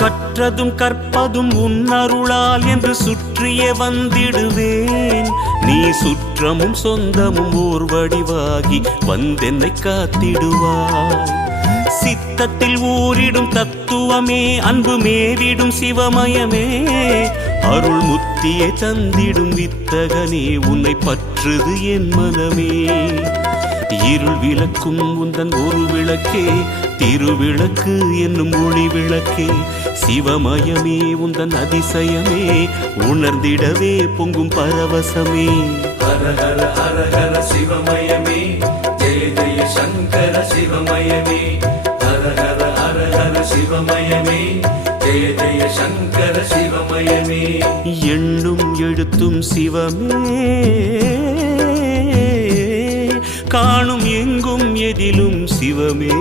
கற்றதும் கற்பதும் உன்னருளால் என்று சுற்றியே வந்திடுவேன். நீ சுற்றமும் சொந்தமும் ஓர் வடிவாகி வந்தென்னை காத்திடுவாய். சித்தத்தில் ஊரிடும் தத்துவமே, அன்பு மேவிடும் சிவமயமே, அருள் முத்தியை தந்திடும் வித்தகனே, உன்னை பற்றுது என் மனமே. இருள் விளக்கும் உந்தன் ஒரு விளக்கே, திருவிளக்கு என்னும் ஒளி விளக்கே, சிவமயமே உந்தன் அதிசயமே, உணர்ந்திடவே பொங்கும் பரவசமே. ஹர ஹர ஹர ஹர சிவமயமே, ஜெய ஜெய சங்கர சிவமயமே. ஹர ஹர ஹர ஹர சிவமயமே, ஜெய ஜெய சங்கர சிவமயமே. எண்ணும் எழுத்தும் சிவமே, காணும் எங்கும் எதிலும் சிவமே.